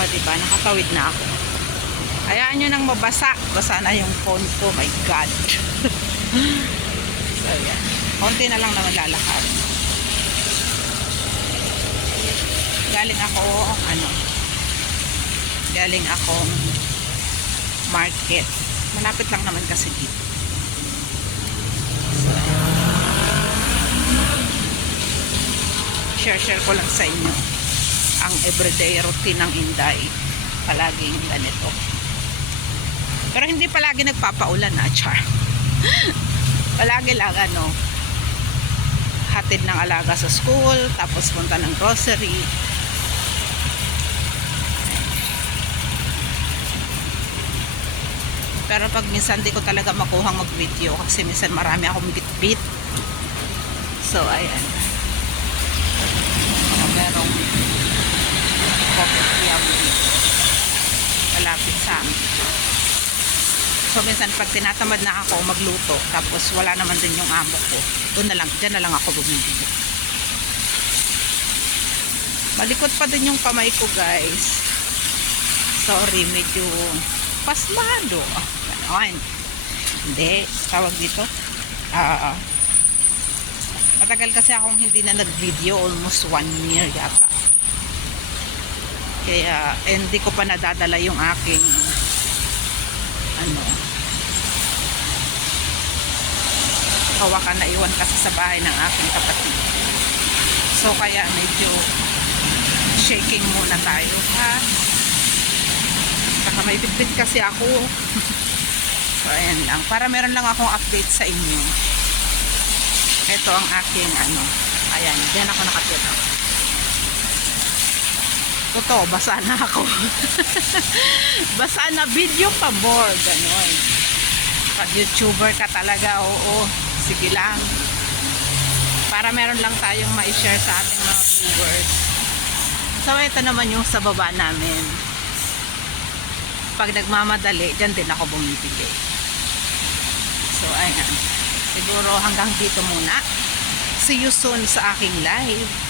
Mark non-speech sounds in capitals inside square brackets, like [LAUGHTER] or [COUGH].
Oh, di ba? Nakatawid na ako. Hayaan nyo nang mabasa. Basa na yung phone ko. My God. [LAUGHS] so, yan. Konti na lang naman lalakad. Galing ako, ano, galing akong market. Malapit lang naman kasi dito. Share-share ko lang sa inyo ang everyday routine ng Inday. Palaging ganito. Pero hindi palagi nagpapaulan na, char. [LAUGHS] palagi lang ano, hatid ng alaga sa school, tapos punta ng grocery. Pero pag minsan di ko talaga makuhang mag-video kasi minsan marami akong bit-bit. So, ayan. So, merong coffee yum dito. Malapit sa amin. So, minsan pag tinatamad na ako magluto, tapos wala naman din yung amo ko, doon na lang, dyan na lang ako bumibili. Malikot pa din yung kamay ko, guys. Sorry, medyo pasmado. Ganon. Hindi, tawag dito. Ah, matagal kasi akong hindi na nag-video, almost one year yata. Kaya, eh, hindi ko pa nadadala yung aking ano kawakan na iwan kasi sa bahay ng aking kapatid. So, kaya medyo shaking muna tayo, ha? Saka may bitbit kasi ako. [LAUGHS] so, ayan lang. Para meron lang akong update sa inyo. Ito ang aking ano. Ayan, diyan ako nakatira. Totoo, basa na ako. [LAUGHS] basa na video pa more. Ganon. Pag YouTuber ka talaga, oo. Sige lang. Para meron lang tayong ma-share sa ating mga viewers. So, ito naman yung sa baba namin pag nagmamadali, dyan din ako bumibili. So, ayan. Siguro hanggang dito muna. See you soon sa aking live.